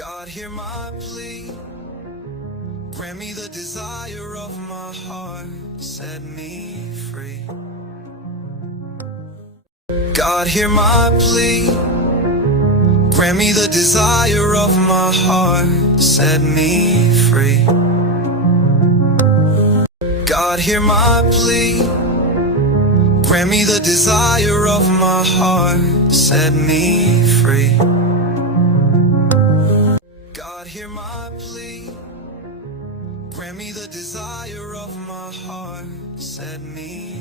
God, hear my plea. Grant me the desire of my heart. Set me free. God, hear my plea. Grant me the desire of my heart. Set me free. God, hear my plea. Grant me the desire of my heart. Set me free. God, hear my plea. Grant me the desire of my heart. Set me